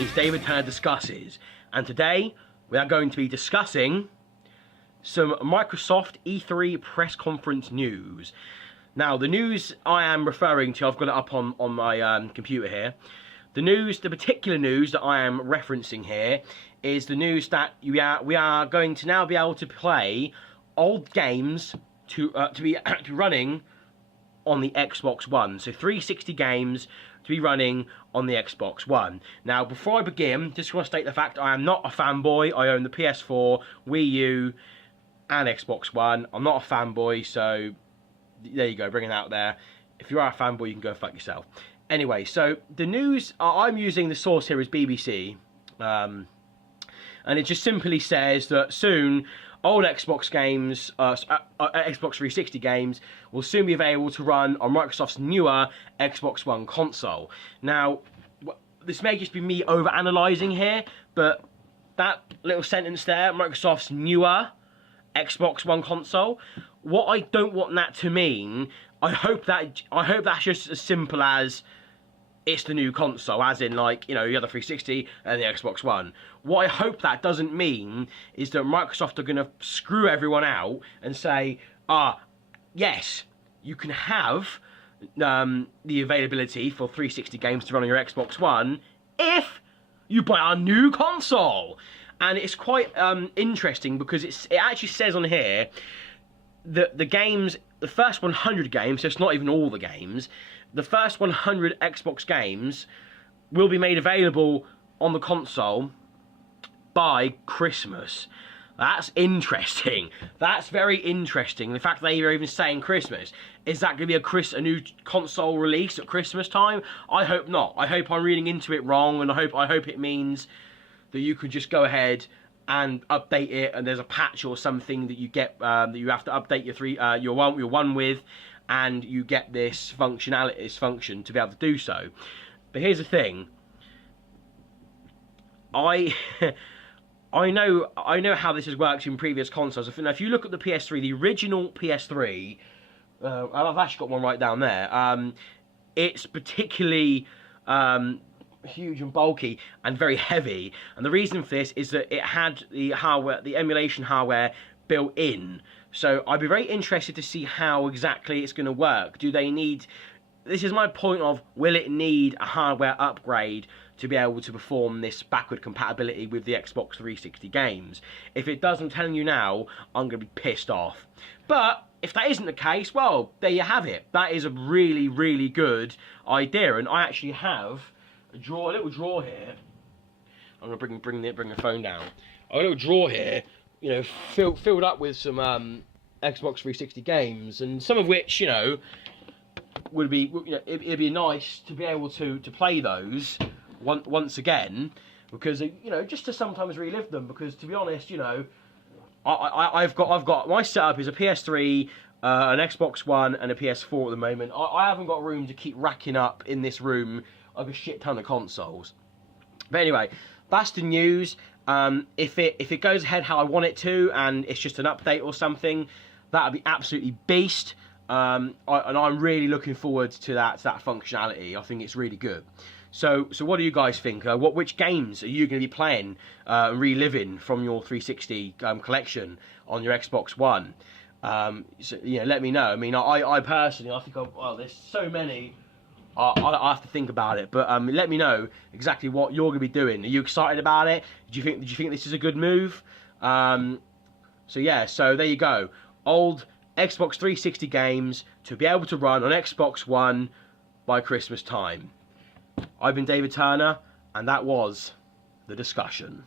is David Turner Discusses, and today we are going to be discussing some Microsoft E3 press conference news. Now, the news I am referring to, I've got it up on my computer here. The particular news that I am referencing here is the news that we are going to now be able to play old games to be running on the Xbox One. So 360 games to be running on the Xbox One. Now, before I begin, just want to state the fact I am not a fanboy. I own the PS4, Wii U, and Xbox One. I'm not a fanboy, so there you go, bring it out there. If you are a fanboy, you can go fuck yourself. Anyway, so the news, I'm using the source here is BBC, and it just simply says that soon old Xbox games, Xbox 360 games, will soon be available to run on Microsoft's newer Xbox One console. Now, this may just be me over-analysing here, but that little sentence there, Microsoft's newer Xbox One console, what I don't want that to mean, I hope that's just as simple as it's the new console, as in, like, you know, the other 360 and the Xbox One. What I hope that doesn't mean is that Microsoft are going to screw everyone out and say, yes, you can have the availability for 360 games to run on your Xbox One if you buy our new console. And it's quite interesting because it actually says on here that the first 100 games, so it's not even all the games, the first 100 Xbox games will be made available on the console by Christmas. That's interesting. That's very interesting. The fact that you're even saying Christmas. Is that going to be a new console release at Christmas time? I hope not. I hope I'm reading into it wrong, and I hope it means that you can just go ahead and update it, and there's a patch or something that you get that you have to update your one with, and you get this function to be able to do so. But here's the thing. I know how this has worked in previous consoles. If you look at the PS3, the original PS3, I've actually got one right down there. It's particularly huge and bulky and very heavy, and the reason for this is that it had the hardware, the emulation hardware built in. So I'd be very interested to see how exactly it's going to work. Do they need, this is my point of, will it need a hardware upgrade to be able to perform this backward compatibility with the Xbox 360 games? If it does, I'm telling you now, I'm going to be pissed off. But if that isn't the case, well, there you have it. That is a really, really good idea, and I actually have a little drawer here. I'm going to bring the phone down. A little drawer here, you know, filled up with some Xbox 360 games, and some of which, you know, would be, you know, it'd be nice to be able to play those once again, because, you know, just to sometimes relive them. Because to be honest, you know, I've got my setup is a PS3, an Xbox One, and a PS4 at the moment. I haven't got room to keep racking up in this room like a shit ton of consoles. But anyway, that's the news. If it goes ahead how I want it to, and it's just an update or something, that'd be absolutely beast. And I'm really looking forward to that functionality. I think it's really good. So what do you guys think? Which games are you going to be playing, reliving from your 360 collection on your Xbox One? So, you know, let me know. I mean, I personally, I think, well, there's so many. I have to think about it, but let me know exactly what you're going to be doing. Are you excited about it? Did you think this is a good move? So yeah, so there you go. Old Xbox 360 games to be able to run on Xbox One by Christmas time. I've been David Turner, and that was the discussion.